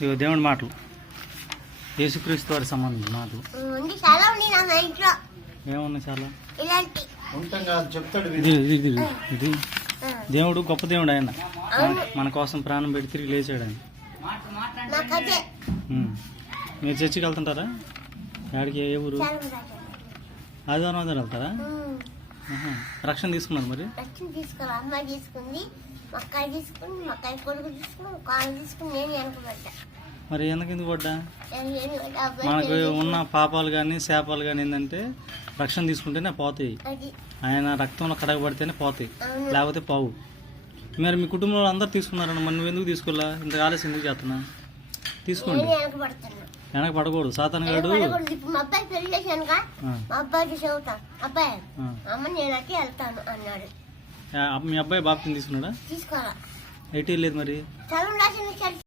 ఇగో దేవుడి మాటలు, యేసుక్రీస్తు వారి సంబంధం మాటలు ఏమున్నాయి చాలా. ఇది ఇది ఇది ఇది దేవుడు గొప్ప దేవుడు. ఆయన మన కోసం ప్రాణం పెట్టి తిరిగి లేచాడు ఆయన. మీరు చర్చికి వెళ్తుంటారా? ఆడికి ఏ ఊరు? ఆదివారం ఆదివారం వెళ్తారా? రక్షణ తీసుకున్నారు మరి? అమ్మాయి తీసుకుంది, మక్కాయి తీసుకుని, మక్కాయి కొడుకు తీసుకుని, కాలు తీసుకుని నేను వెనకబడ్డా. మరి ఎందుకు పడ్డా? మనకు ఉన్న పాపాలు కానీ శాపాలు కానీ ఏంటంటే రక్షణ తీసుకుంటేనే పోతాయి. ఆయన రక్తంలో కడగబడితేనే పోతాయి, లేకపోతే పోవు. మరి మీ కుటుంబంలో అందరు తీసుకున్నారన్న, మరి నువ్వు ఎందుకు తీసుకోవాలా? ఇంత ఆలస్యం ఎందుకు చేస్తున్నా? తీసుకోండి. వెనక పడకూడదు. సాతాను గాడు మా అబ్బాయి పెళ్లి చేశాను, మా అబ్బాయికి చదువుతా, అబ్బాయి అమ్మ నేనకి వెళ్తాను అన్నాడు. మీ అబ్బాయి బాప్తిని తీసుకున్నాడా? తీసుకోవాలా? ఎయిటీ లేదు మరి. చదువు రాసిన